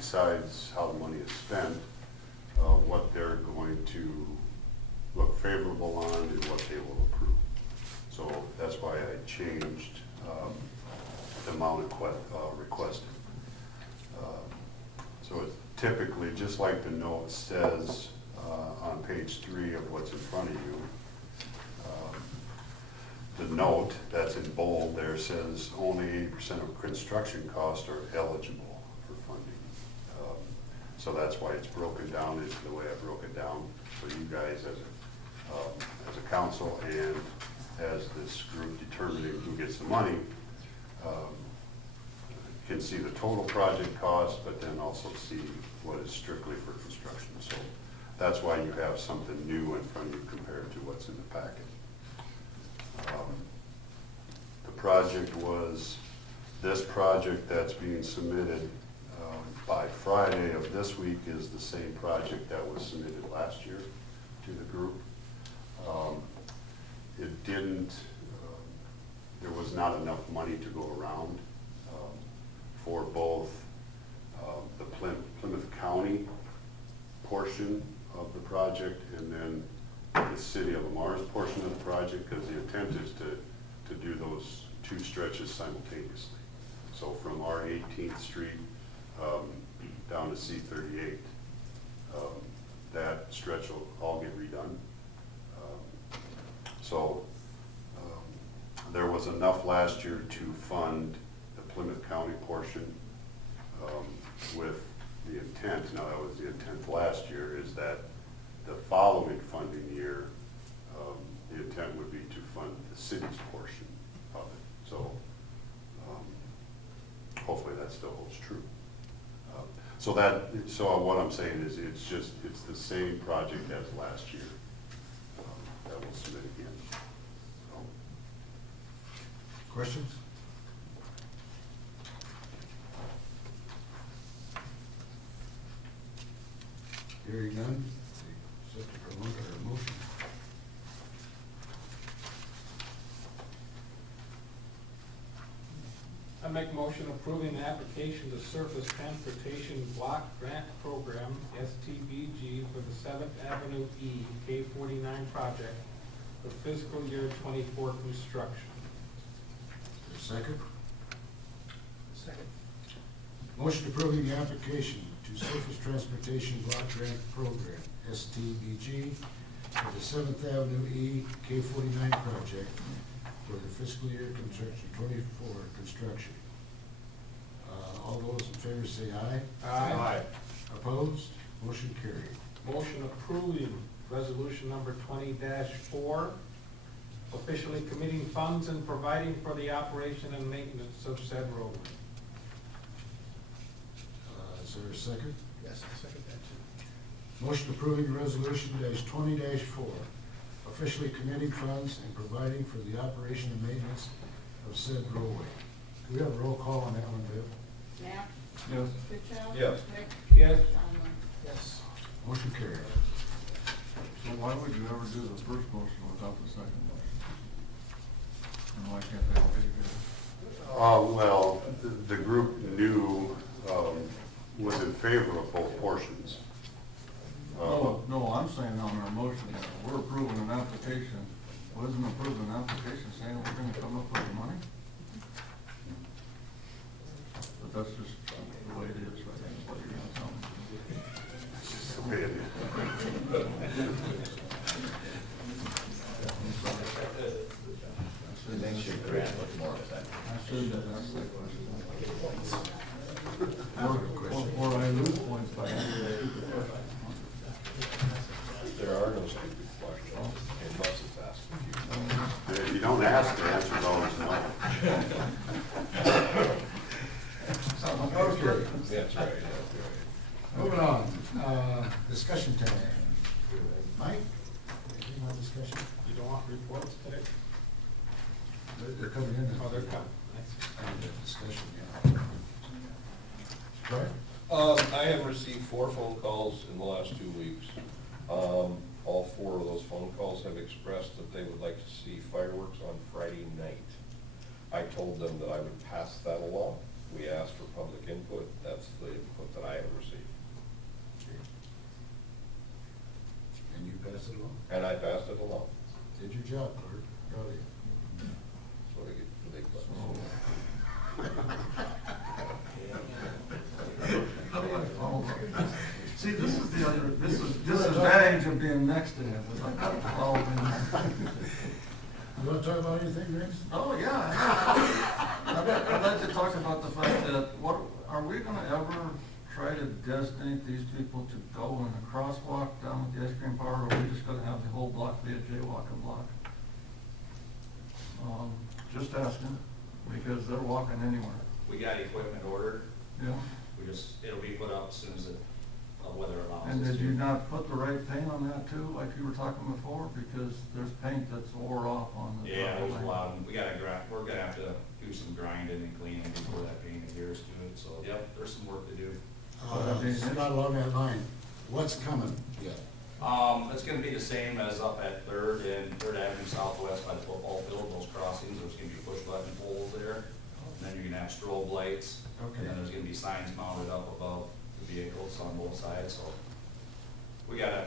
decides how the money is spent, what they're going to look favorable on and what they will approve. So that's why I changed the amount requested. So it's typically, just like the note says on page 3 of what's in front of you, the note that's in bold there says only 80% of construction costs are eligible for funding. So that's why it's broken down into the way I broke it down. So you guys as a council and as this group determining who gets the money can see the total project cost, but then also see what is strictly for construction. So that's why you have something new in front of you compared to what's in the packet. The project was, this project that's being submitted by Friday of this week is the same project that was submitted last year to the group. It didn't, there was not enough money to go around for both the Plymouth County portion of the project and then the City of Lamar's portion of the project, because the intent is to do those two stretches simultaneously. So from our 18th Street down to C38, that stretch will all get redone. So there was enough last year to fund the Plymouth County portion with the intent, now that was the intent last year, is that the following funding year, the intent would be to fund the city's portion of it. So hopefully that still holds true. So what I'm saying is it's the same project as last year that we'll submit again. So. Questions? Hearing none, accept a motion. I make a motion approving the application to Surface Transportation Block Grant Program, STBG, for the 7th Avenue E K-49 project for fiscal year 24 construction. Is there a second? Second. Motion approving the application to Surface Transportation Block Grant Program, STBG, for the 7th Avenue E K-49 project for the fiscal year construction 24 construction. All those in favor say aye. Aye. Opposed? Motion carried. Motion approving resolution number 20-4, officially committing funds and providing for the operation and maintenance of said roadway. Is there a second? Yes, I second that too. Motion approving resolution -20-4, officially committing funds and providing for the operation and maintenance of said roadway. Do we have a roll call on that one, Viv? Knapp? Yes. Goodchild? Yes. Rick? Yes. Donlin? Yes. Motion carried. So why would you ever do the first motion without the second motion? And why can't they all be together? Well, the group knew, was in favor of both portions. No, I'm saying on our motion, we're approving an application, wasn't approving an application saying we're gonna come up with the money? But that's just the way it is, I think, is what you're gonna tell me. It's just the way it is. It makes your grant look more effective. I shouldn't have asked that question. Or I lose points by answering a stupid question. There are no stupid questions unless it's asked of you. If you don't ask, the answer is always no. Okay. That's right. Moving on, discussion time. Mike, anything on discussion? You don't want reports today? They're coming in. Oh, they're coming. Nice. And the discussion, yeah. Right? I have received 4 phone calls in the last 2 weeks. All 4 of those phone calls have expressed that they would like to see fireworks on Friday night. I told them that I would pass that along. We asked for public input. That's the input that I have And I passed it along. Did your job, clerk. Proud of you. So they get the big bucks. How do I follow that? See, this is the other, this is disadvantage of being next to him, is I gotta follow him. You wanna talk about anything, Rex? Oh, yeah. I'd like to talk about the fact that, are we gonna ever try to designate these people to go in a crosswalk down with the ice cream parlor, or are we just gonna have the whole block be a jaywalking block? Just asking, because they're walking anywhere, We got equipment ordered, yeah? it'll be put up as soon as weather allows us And to. did you not put the right paint on that too, like you were talking before? Because there's paint that's wore off on the. Yeah, there's a driveway. lot, we're gonna have to do some grinding and cleaning before that paint adheres to it, so, yep, there's some work to do. It's not along that line. What's coming? Yeah. It's gonna be the same as up at Third and Third Avenue Southwest by the football field, those crossings, there's gonna be push button poles there. And then you're gonna have strobe lights. Okay. And then there's gonna be signs mounted up above the vehicles on both sides, so. We gotta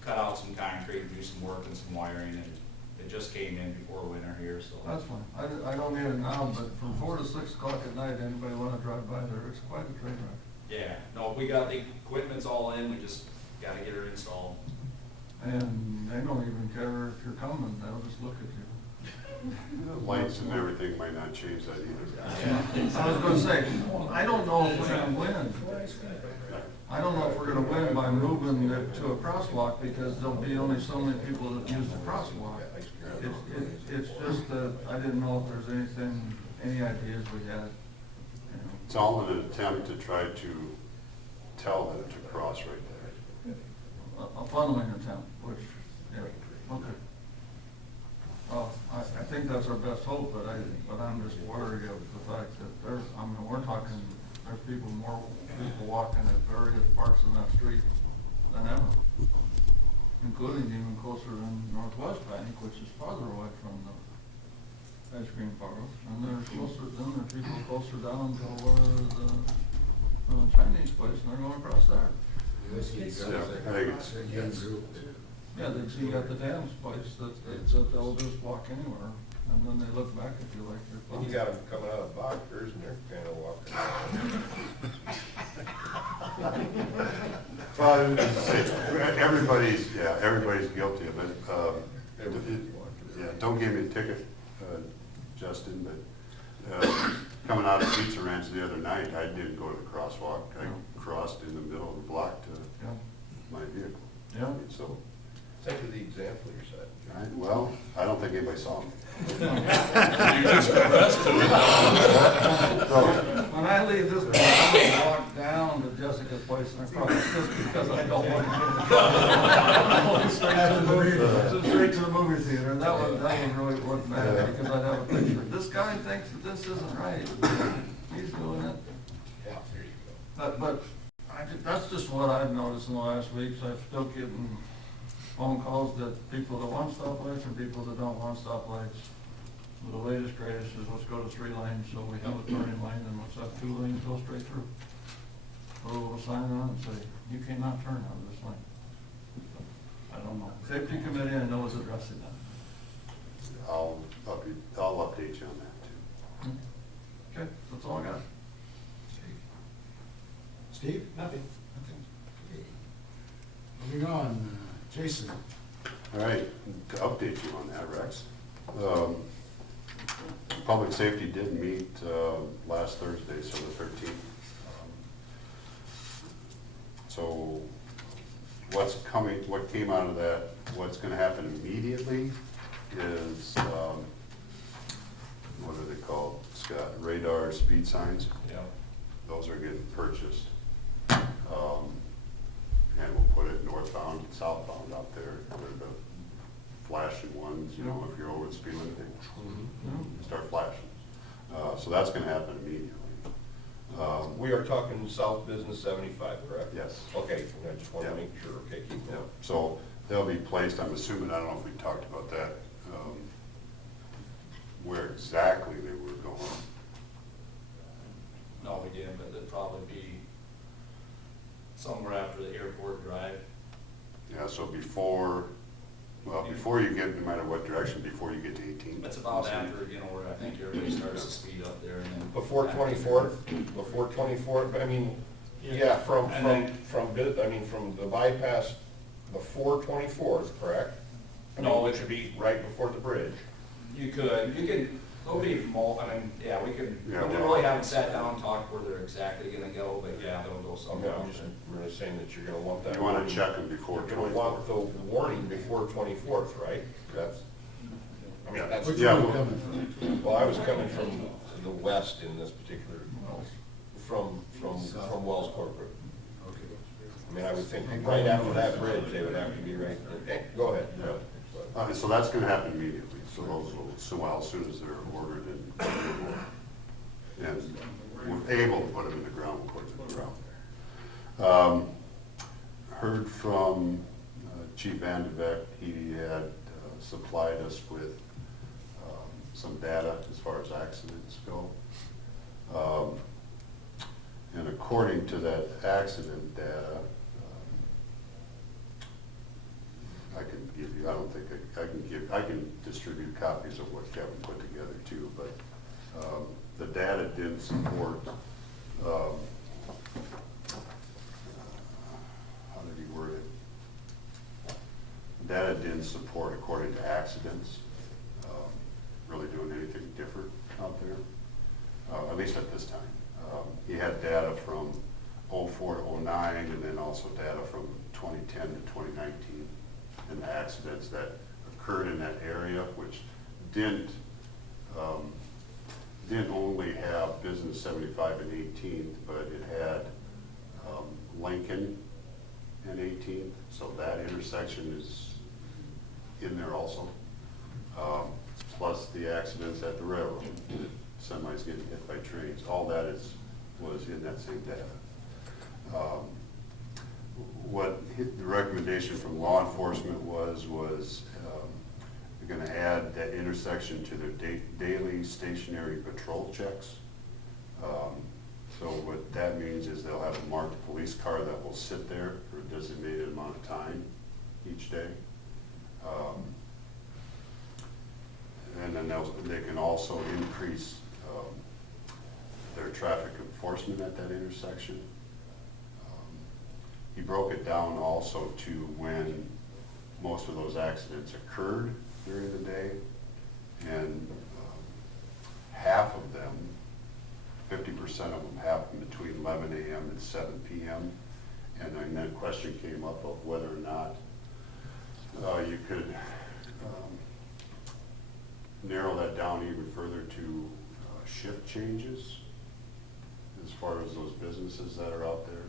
cut out some concrete, do some work and some wiring, and it just came in before winter here, so. That's fine. I don't need it now, but from 4 to 6 o'clock at night, anybody wanna drive by there, it's quite a train wreck. Yeah, no, we got the equipment's all in, we just gotta get her installed. And they don't even care if you're coming, they'll just look at you. The lights and everything might not change that either. I was gonna say, I don't know if we're gonna win. I don't know if we're gonna win by moving it to a crosswalk, because there'll be only so many people that use the crosswalk. It's just that I didn't know if there's anything, any ideas we had. It's all an attempt to try to tell them to cross right there. A funneling attempt, which, yeah, okay. Well, I think that's our best hope, but I'm just wary of the fact that we're talking, there's more people walking at various parts of that street than ever, including even closer in Northwest Bank, which is farther away from the ice cream parlor. And there's people closer down to where the Chinese place, and they're going across there. Yeah, I think it's, Yeah, you got the Dan's place that they'll just walk anywhere, and then they look back at you like you're. And you got them coming out of boxers and they're kind of walking. well, as I say, everybody's guilty of it. Yeah, don't give me a ticket, Justin, but coming out of Pizza Ranch the other night, I didn't go to the crosswalk. I crossed in the middle of the block to my vehicle. Yeah. So, Take the example you said. well, I don't think anybody saw me. You just confessed to it. When I leave this place, I'm gonna walk down to Jessica's place and across, just because I don't want to get in the car. I'm going straight to the movie theater, and that one really wasn't bad, because I'd have a picture. This guy thinks that this isn't right. He's doing it. Yeah, there you go. But that's just what I've noticed in the last weeks. I'm still getting phone calls that people that want stoplights and people that don't want stoplights. The latest greatest is let's go to 3 lanes, so we have a turning lane, and let's have 2 lanes go straight through. Put a little sign on it and say, you cannot turn out of this lane. I don't know. Safety committee, I know, is addressing that. I'll update you on that too. Okay, that's all I got. Steve? Nothing. Okay. Moving on, Jason. All right, to update you on that, Rex. Public safety did meet last Thursday, so the 13th. So what came out of that, what's going to happen immediately is, what are they called, Scott? Radar speed signs. Yeah. Those are getting purchased. And we'll put it northbound and southbound out there. They're the flashing ones, you know, if you're over the speed limit, they start flashing. So that's gonna happen immediately. We are talking South Business 75, correct? Yes. Okay, I just want to Yeah. make sure, okay, keep Yeah. going. So they'll be placed, I'm assuming, I don't know if we talked about that, where exactly they were going. No, we didn't, but it'd probably be somewhere after the airport drive. Yeah, so before Well, before you get, no matter what direction, before you get to 18. It's about after, you know, where I think everybody starts to speed up there and then. Before 24th, I mean, yeah, from the bypass before 24th, correct? I mean, No, which would be right before the bridge. You can, there'll be yeah, we Yeah, well- really haven't sat down and talked where they're exactly gonna go, but yeah, they'll go I'm somewhere. just really saying that you're gonna want that. You wanna warning. check them before You're gonna want 24. the warning before 24th, right? I mean, that's. Which Yeah, one are you well- coming from? Well, I was coming from the west in this particular, from Wells Corporate. Okay. I mean, I would think right after that bridge, they would have to be right, go ahead. So that's gonna happen immediately, so those will, as soon as they're ordered and we're able to put them in the ground, we'll put them in the ground. Heard from Chief Van de Beek. He had supplied us with some data as far as accidents go. And according to that accident data, I can give you, I don't think I can distribute copies of what Kevin put together too, but the data didn't support, how did he word it? The data didn't support, according to accidents, really doing anything different out there, at least at this time. He had data from 04 to 09 and then also data from 2010 to 2019 and the accidents that occurred in that area, which didn't only have Business 75 and 18th, but it had Lincoln and 18th, so that intersection is in there also. Plus the accidents at the railroad, semis getting hit by trains, all that was in that same data. What the recommendation from law enforcement was they're going to add that intersection to their daily stationary patrol checks. So what that means is they'll have a marked police car that will sit there for a designated amount of time each day. And then they can also increase their traffic enforcement at that intersection. He broke it down also to when most of those accidents occurred during the day, and half of them, 50% of them happen between 11 a.m. and 7 p.m. And then that question came up of whether or not you could narrow that down even further to shift changes as far as those businesses that are out there.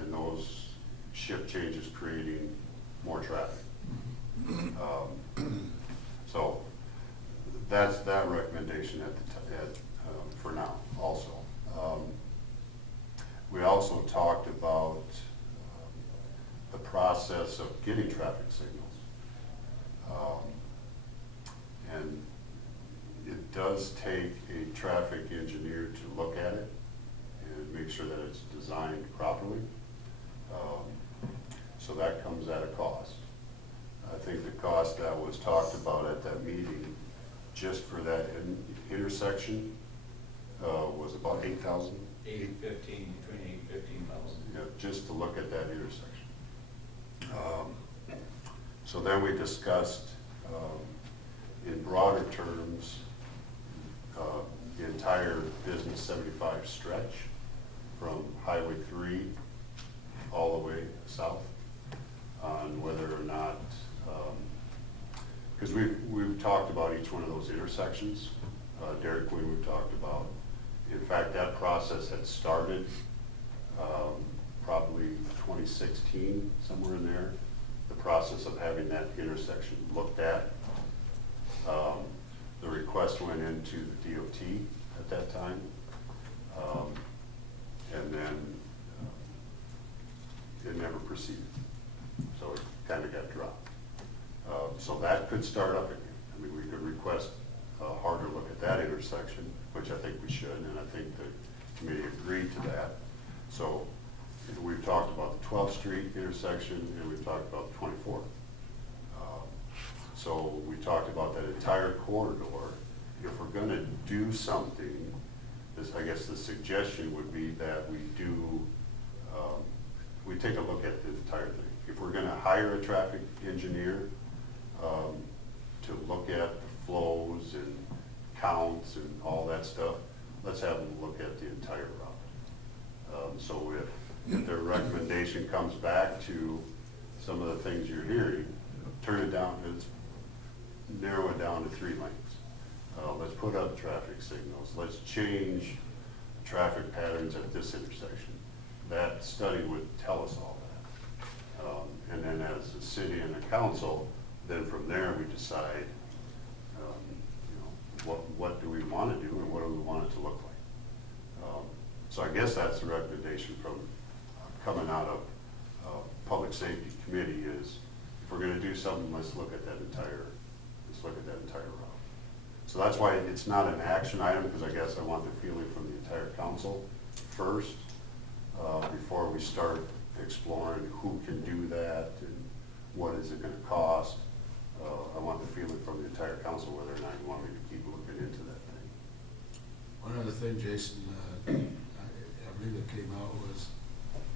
And those shift changes creating more traffic. So that's that recommendation for now also. We also talked about the process of getting traffic signals. And it does take a traffic engineer to look at it and make sure that it's designed properly. So that comes at a cost. I think the cost that was talked about at that meeting, just for that intersection, was about $8,000. 8-15, between 8 and 15,000. Yeah, just to look at that intersection. So then we discussed, in broader terms, the entire Business 75 stretch from Highway 3 all the way south, on whether or not, because we've talked about each one of those intersections. Dairy Queen we've talked about. In fact, that process had started probably 2016, somewhere in there, the process of having that intersection looked at. The request went into the DOT at that time, and then it never proceeded, so it kind of got dropped. So that could start up again. I mean, we could request a harder look at that intersection, which I think we should, and I think the committee agreed to that. So we've talked about the 12th Street intersection, and we've talked about the 24th. So we talked about that entire corridor. If we're gonna do something, I guess the suggestion would be that we do, we take a look at the entire thing. If we're gonna hire a traffic engineer to look at the flows and counts and all that stuff, let's have them look at the entire route. So if their recommendation comes back to some of the things you're hearing, turn it down, narrow it down to 3 lanes. Let's put up traffic signals. Let's change traffic patterns at this intersection. That study would tell us all that. And then as a city and a council, then from there we decide, what do we want to do and what do we want it to look like. So I guess that's the recommendation from coming out of Public Safety Committee is, if we're going to do something, let's look at that entire route. So that's why it's not an action item, because I guess I want the feeling from the entire council first, before we start exploring who can do that and what is it going to cost. I want the feeling from the entire council whether or not you want me to keep looking into that thing. One other thing, Jason, I believe that came out was,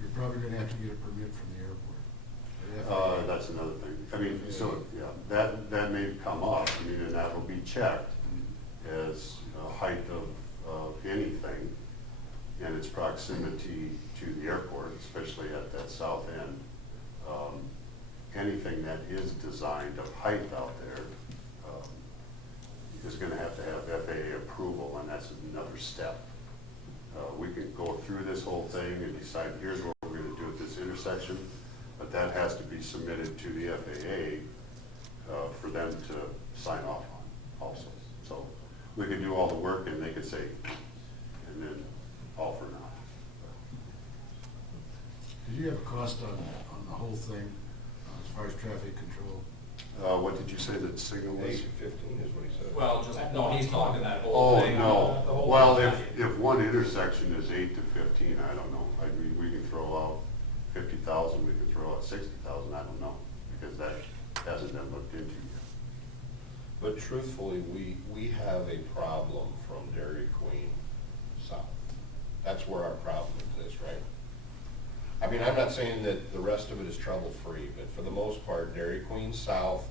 you're probably gonna have to get a permit from the airport. That's another thing. I mean, so, yeah, that may come up, I mean, and that will be checked as height of anything and its proximity to the airport, especially at that south end. Anything that is designed of height out there is gonna have to have FAA approval, and that's another step. We can go through this whole thing and decide, here's what we're gonna do at this intersection, but that has to be submitted to the FAA for them to sign off on also. So we could do all the work and they could say, and then all for naught. Did you have a cost on the whole thing, as far as traffic control? What did you say that signal was? 8 to 15 is what he said. Well, just, no, he's talking that whole Oh, thing. the no. whole Well, thing. if one intersection is 8 to 15, I don't know. I mean, we can throw out 50,000, we could throw out 60,000, I don't know, because that hasn't been looked into yet. But truthfully, we have a problem from Dairy Queen south. That's where our problem exists, right? I mean, I'm not saying that the rest of it is trouble-free, but for the most part, Dairy Queen south,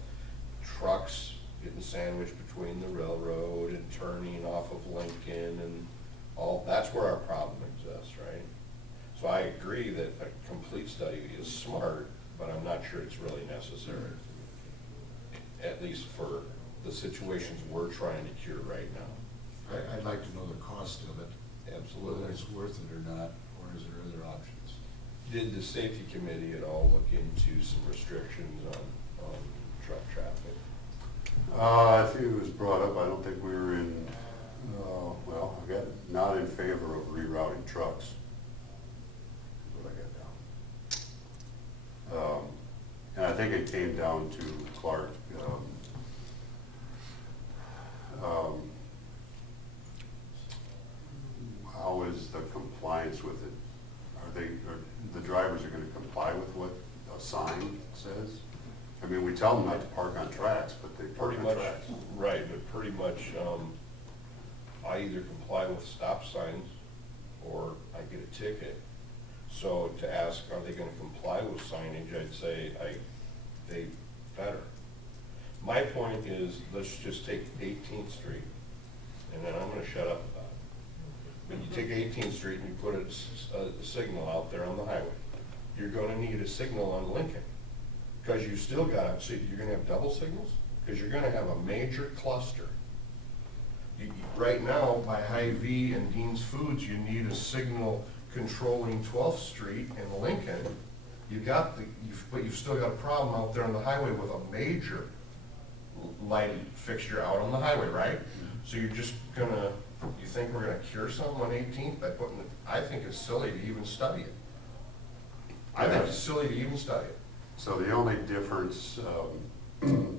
trucks getting sandwiched between the railroad and turning off of Lincoln and all, that's where our problem exists, right? So I agree that a complete study is smart, but I'm not sure it's really necessary, at least for the situations we're trying to cure right now. I'd like to know the cost of it, Absolutely. whether it's worth it or not, or is there other options? Did the safety committee at all look into some restrictions on truck traffic? I think it was brought up, I don't think we were in, well, I got not in favor of rerouting trucks. Is what I got down. And I think it came down to Clark, how is the compliance with it? Are the drivers are gonna comply with what a sign says? I mean, we tell them not to park on tracks, but they park Pretty on much, tracks. right, but pretty much, I either comply with stop signs or I get a ticket. So to ask, are they gonna comply with signage, I'd say they better. My point is, let's just take 18th Street, and then I'm gonna shut up about it. But you take 18th Street and you put a signal out there on the highway. You're gonna need a signal on Lincoln, because you still got, so you're gonna have double signals? Because you're gonna have a major cluster. Right now, by Hy-Vee and Dean's Foods, you need a signal controlling 12th Street and Lincoln. But you've still got a problem out there on the highway with a major light fixture out on the highway, right? So you're just gonna, you think we're gonna cure something on 18th by putting it, I think it's silly to even study it. I think it's silly to even study it. So the only difference, 18th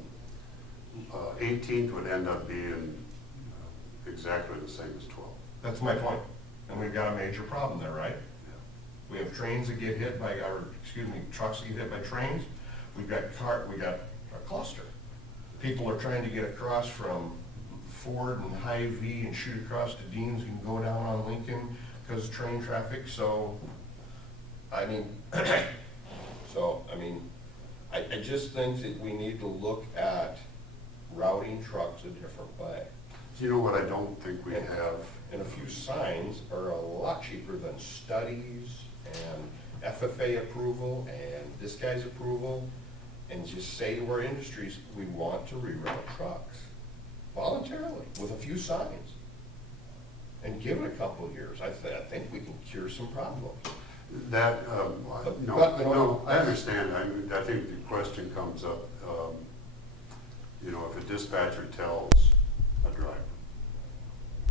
would end up being exactly the same as 12. That's my point. And we've got a major problem there, right? We have trains that get hit by, or, excuse me, trucks that get hit by trains. We got a cluster. People are trying to get across from Ford and Hy-Vee and shoot across to Dean's and go down on Lincoln because of train traffic, so, I mean, I just think that we need to look at routing trucks a different way. You know what I don't think we have? And a few signs are a lot cheaper than studies and FFA approval and this guy's approval, and just say to our industries, we want to reroute trucks voluntarily with a few signs. And give it a couple of years, I think we can cure some problems. That, no, But- no, I understand. I think the question comes up, you know, if a dispatcher tells a driver,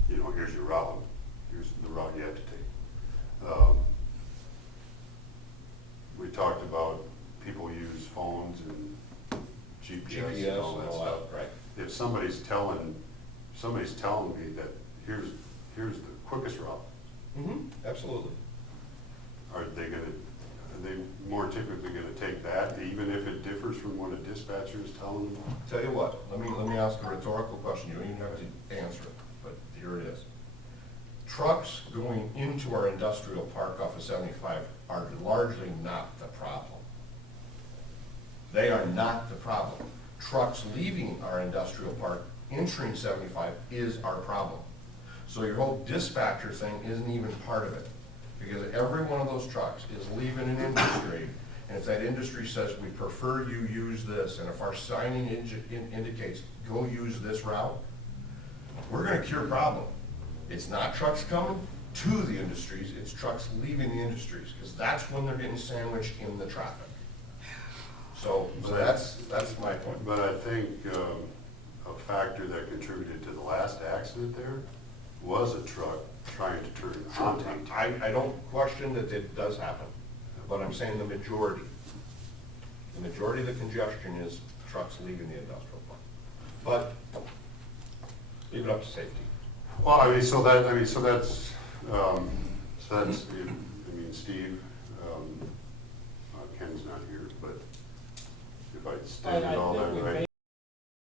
you know, here's your route, here's the route you have to take. We talked about people use phones and GPS and all that stuff. Right. If somebody's telling me that here's the quickest route, Absolutely. are they more typically gonna take that, even if it differs from what a dispatcher is telling them? Tell you what, let me ask a rhetorical question, you don't even have to answer it, but here it is. Trucks going into our industrial park off of 75 are largely not the problem. They are not the problem. Trucks leaving our industrial park, entering 75 is our problem. So your whole dispatcher thing isn't even part of it. Because every one of those trucks is leaving an industry, and if that industry says, we prefer you use this, and if our signing indicates, go use this route, we're gonna cure problem. It's not trucks coming to the industries, it's trucks leaving the industries, because that's when they're getting sandwiched in the traffic. So that's my point. But I think a factor that contributed to the last accident there was a truck trying to turn onto. I don't question that it does happen, but I'm saying the majority of the congestion is trucks leaving the industrial park. But leave it up to safety. Well, Steve, Ken's not here, but if I stated all that right.